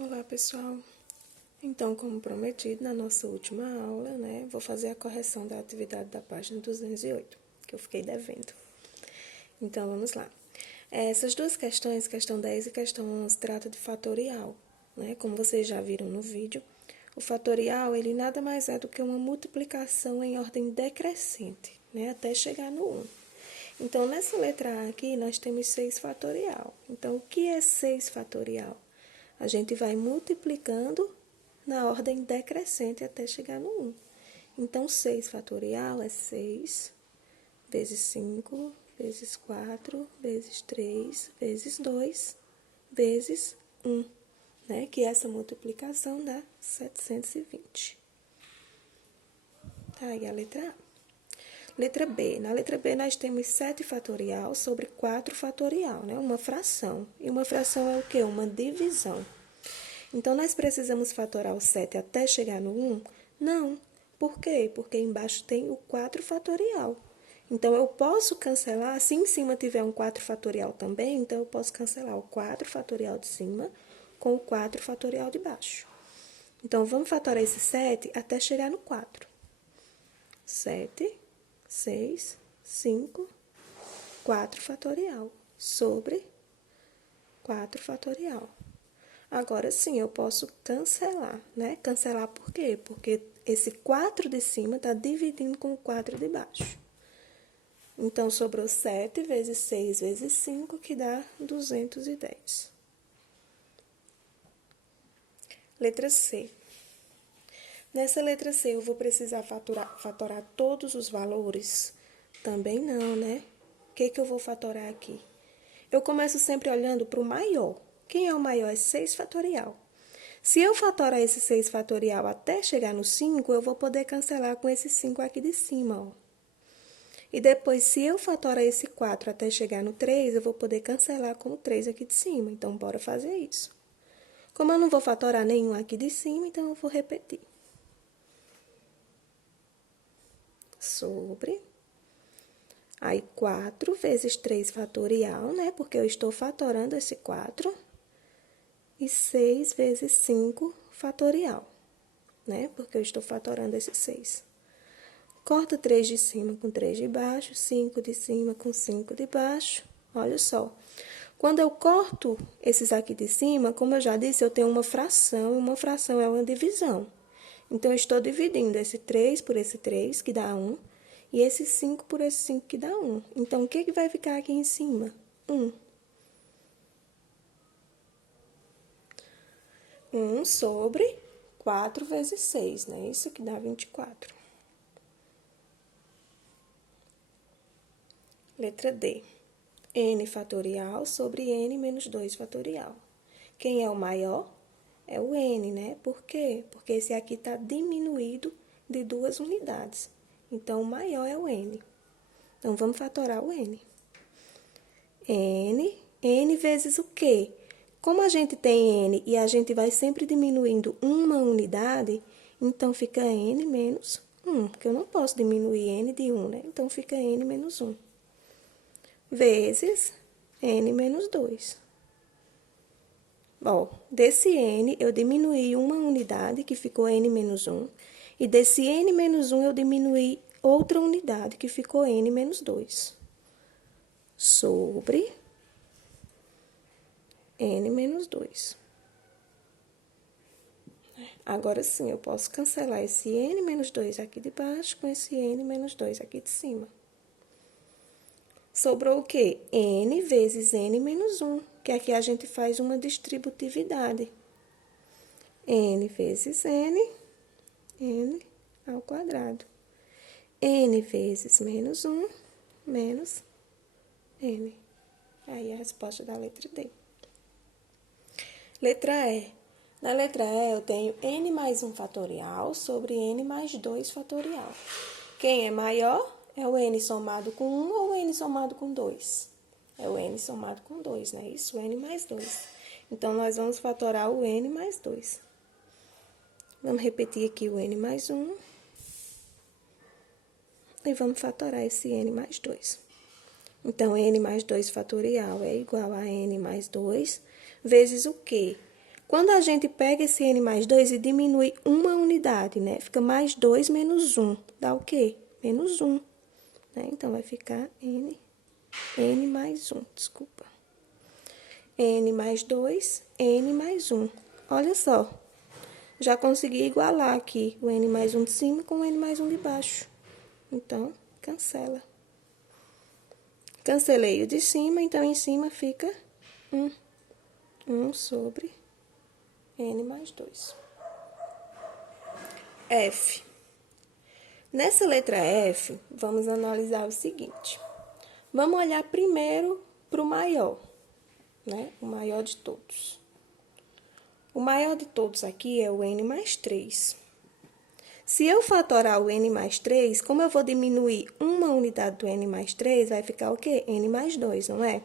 Olá, pessoal. Então, como prometido na nossa última aula, vou fazer a correção da atividade da página 208, que eu fiquei devendo. Então, vamos lá. Essas duas questões, questão 10 e questão 11, trata de fatorial, Como vocês já viram no vídeo, o fatorial, ele nada mais é do que uma multiplicação em ordem decrescente, até chegar no 1. Então, nessa letra A aqui, nós temos 6 fatorial. Então, o que é 6 fatorial? A gente vai multiplicando na ordem decrescente até chegar no 1. Então, 6 fatorial é 6 vezes 5, vezes 4, vezes 3, vezes 2, vezes 1, Que essa multiplicação dá 720. Tá aí a letra A. Letra B. Na letra B, nós temos 7 fatorial sobre 4 fatorial, Uma fração. E uma fração é o quê? Uma divisão. Então, nós precisamos fatorar o 7 até chegar no 1? Não. Por quê? Porque embaixo tem o 4 fatorial. Então, eu posso cancelar, se em cima tiver um 4 fatorial também, então eu posso cancelar o 4 fatorial de cima com o 4 fatorial de baixo. Então, vamos fatorar esse 7 até chegar no 4. 7, 6, 5, 4 fatorial sobre 4 fatorial. Agora sim, eu posso cancelar, Cancelar por quê? Porque esse 4 de cima está dividindo com o 4 de baixo. Então, sobrou 7 vezes 6 vezes 5, que dá 210. Letra C. Nessa letra C, eu vou precisar fatorar todos os valores? Também não, O que eu vou fatorar aqui? Eu começo sempre olhando para o maior. Quem é o maior? É 6 fatorial. Se eu fatorar esse 6 fatorial até chegar no 5, eu vou poder cancelar com esse 5 aqui de cima, ó. E depois, se eu fatorar esse 4 até chegar no 3, eu vou poder cancelar com o 3 aqui de cima. Então, bora fazer isso. Como eu não vou fatorar nenhum aqui de cima, então eu vou repetir. Sobre. Aí, 4 vezes 3 fatorial, Porque eu estou fatorando esse 4. E 6 vezes 5 fatorial, Porque eu estou fatorando esse 6. Corta 3 de cima com 3 de baixo, 5 de cima com 5 de baixo. Olha só. Quando eu corto esses aqui de cima, como eu já disse, eu tenho uma fração, e uma fração é uma divisão. Então, eu estou dividindo esse 3 por esse 3, que dá 1, e esse 5 por esse 5, que dá 1. Então, o que vai ficar aqui em cima? 1. 1 sobre 4 vezes 6, Isso que dá 24. Letra D. N fatorial sobre N menos 2 fatorial. Quem é o maior? É o N, Por quê? Porque esse aqui está diminuído de 2 unidades. Então, o maior é o N. Então, vamos fatorar o N. N vezes o quê? Como a gente tem N e a gente vai sempre diminuindo uma unidade, então fica N menos 1, porque eu não posso diminuir N de 1, Então, fica N menos 1. Vezes N menos 2. Bom, desse N eu diminuí uma unidade, que ficou N menos 1, e desse N menos 1 eu diminuí outra unidade, que ficou N menos 2. Sobre N menos 2. Agora sim, eu posso cancelar esse N menos 2 aqui de baixo com esse N menos 2 aqui de cima. Sobrou o quê? N vezes N menos 1, que aqui a gente faz uma distributividade. N vezes N ao quadrado. N vezes menos 1, menos N. Aí a resposta da letra D. Letra E. Na letra E, eu tenho N mais 1 fatorial sobre N mais 2 fatorial. Quem é maior? É o N somado com 1 ou o N somado com 2? É o N somado com 2, Isso, o N mais 2. Então, nós vamos fatorar o N mais 2. Vamos repetir aqui o N mais 1. E vamos fatorar esse N mais 2. Então, N mais 2 fatorial é igual a N mais 2 vezes o quê? Quando a gente pega esse n mais 2 e diminui uma unidade, né? Fica mais 2 menos 1. Dá o quê? Menos 1. Né? Então, vai ficar n mais 1, desculpa. N mais 2, N mais 1. Olha só, já consegui igualar aqui o N mais 1 de cima com o N mais 1 de baixo. Então, cancela. Cancelei o de cima, então em cima fica 1. 1 sobre N mais 2. F. Nessa letra F, vamos analisar o seguinte. Vamos olhar primeiro para o maior, né? O maior de todos. O maior de todos aqui é o N mais 3. Se eu fatorar o N mais 3, como eu vou diminuir uma unidade do N mais 3, vai ficar o quê? N mais 2, não é?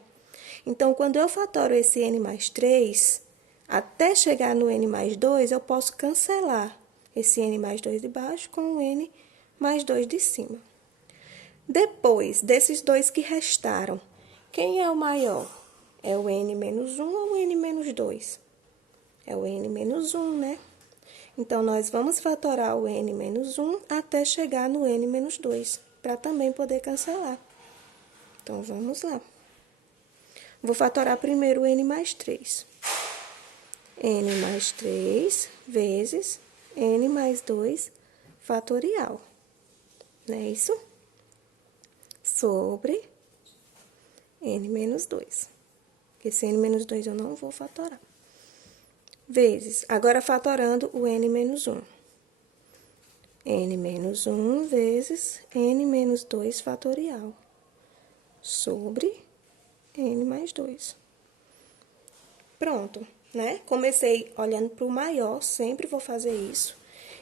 Então, quando eu fatoro esse N mais 3, até chegar no N mais 2, eu posso cancelar esse N mais 2 de baixo com o N mais 2 de cima. Depois desses dois que restaram, quem é o maior? É o N menos 1 ou o N menos 2? É o N menos 1, né? Então, nós vamos fatorar o N menos 1 até chegar no N menos 2, para também poder cancelar. Então, vamos lá. Vou fatorar primeiro o N mais 3. N mais 3 vezes N mais 2 fatorial. Não é isso? Sobre N menos 2. Esse N menos 2 eu não vou fatorar. Vezes, agora fatorando o N menos 1. N menos 1 vezes N menos 2 fatorial. Sobre N mais 2. Pronto, né? Comecei olhando para o maior, sempre vou fazer isso.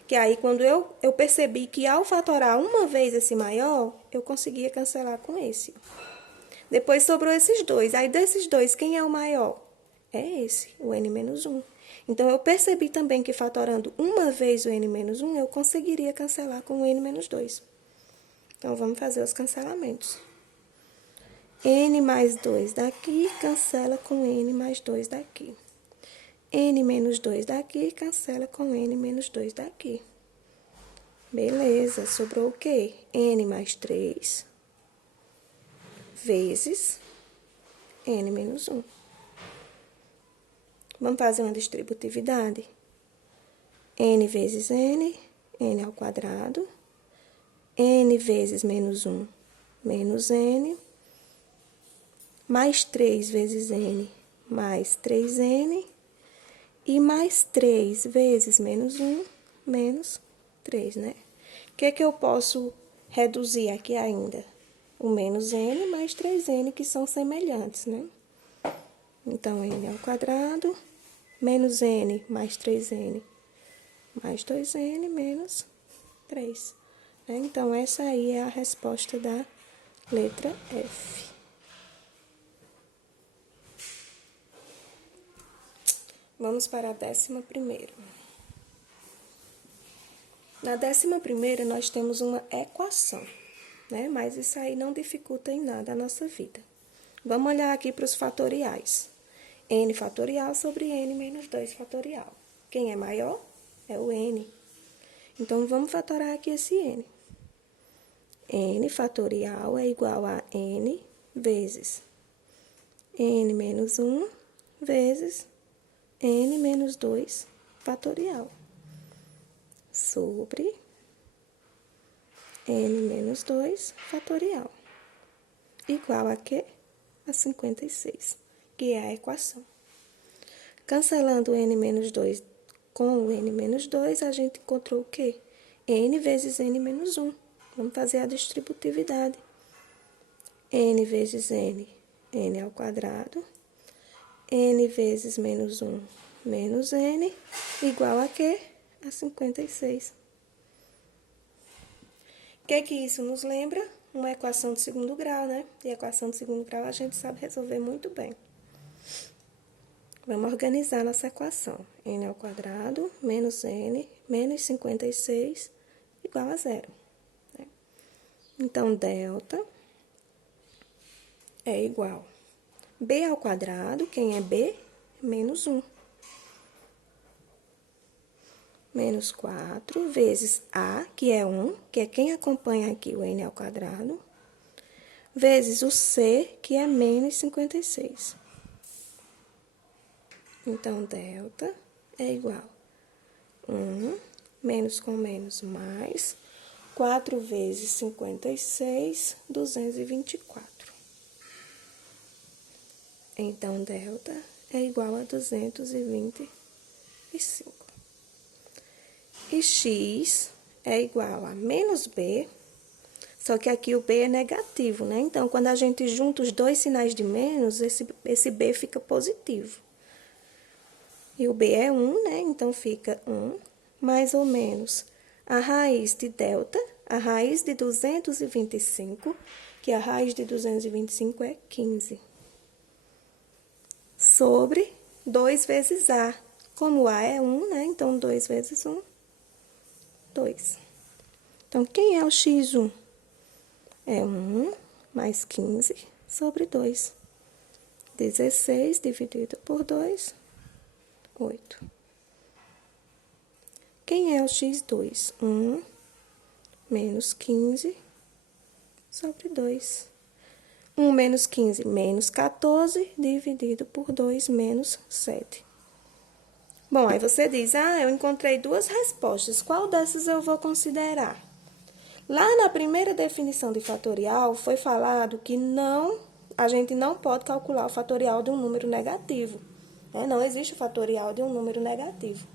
Que aí, quando eu percebi que ao fatorar uma vez esse maior, eu conseguia cancelar com esse. Depois sobrou esses dois. Aí, desses dois, quem é o maior? É esse, o N menos 1. Então, eu percebi também que fatorando uma vez o N menos 1, eu conseguiria cancelar com o N menos 2. Então, vamos fazer os cancelamentos. N mais 2 daqui, cancela com N mais 2 daqui. N menos 2 daqui, cancela com N menos 2 daqui. Beleza, sobrou o quê? N mais 3 vezes N menos 1. Vamos fazer uma distributividade? N vezes N, N ao quadrado. N vezes menos 1, menos N. Mais 3 vezes N, mais 3N. E mais 3 vezes menos 1, menos 3, né? O que é que eu posso reduzir aqui ainda? O menos N mais 3N, que são semelhantes, né? Então, N ao quadrado, menos N mais 3N, mais 2N, menos 3. Né? Então, essa aí é a resposta da letra F. Vamos para a 11ª. Na 11ª, nós temos uma equação, né? Mas isso aí não dificulta em nada a nossa vida. Vamos olhar aqui para os fatoriais. N fatorial sobre N menos 2 fatorial. Quem é maior? É o N. Então, vamos fatorar aqui esse N. N fatorial é igual a N vezes N menos 1 vezes N menos 2 fatorial. Sobre N menos 2 fatorial. Igual a quê? A 56, que é a equação. Cancelando o N menos 2 com o N menos 2, a gente encontrou o quê? N vezes N menos 1. Vamos fazer a distributividade. N vezes N, N ao quadrado. N vezes menos 1, menos N, igual a quê? A 56. O que isso nos lembra? Uma equação de segundo grau, né? E a equação de segundo grau a gente sabe resolver muito bem. Vamos organizar nossa equação. N ao quadrado, menos N, menos 56, igual a 0. Né? Então, delta é igual B ao quadrado, quem é B? Menos 1. menos 4, vezes A, que é 1, que é quem acompanha aqui o n ao quadrado, vezes o C, que é menos 56. Então, delta é igual a 1, menos com menos mais, 4 vezes 56, 224. Então, delta é igual a 225. E x é igual a menos b, só que aqui o b é negativo, né? Então, quando a gente junta os dois sinais de menos, esse b fica positivo. E o b é 1, né? Então, fica 1 mais ou menos a raiz de delta, a raiz de 225, que a raiz de 225 é 15. Sobre 2 vezes A. Como A é 1, né? Então, 2 vezes 1, 2. Então, quem é o x1? É 1 mais 15 sobre 2. 16 dividido por 2, 8. Quem é o x2? 1 menos 15 sobre 2. 1 menos 15, menos 14, dividido por 2, menos 7. Bom, aí você diz, eu encontrei duas respostas, qual dessas eu vou considerar? Lá na primeira definição de fatorial, foi falado que a gente não pode calcular o fatorial de um número negativo, né? Não existe o fatorial de um número negativo.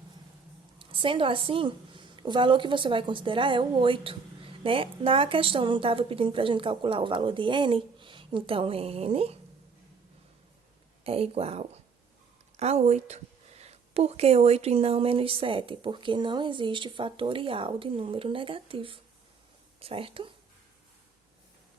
Sendo assim, o valor que você vai considerar é o 8, né? Na questão não estava pedindo para a gente calcular o valor de n, então n é igual a 8. Por que 8 e não menos 7? Porque não existe fatorial de número negativo, certo?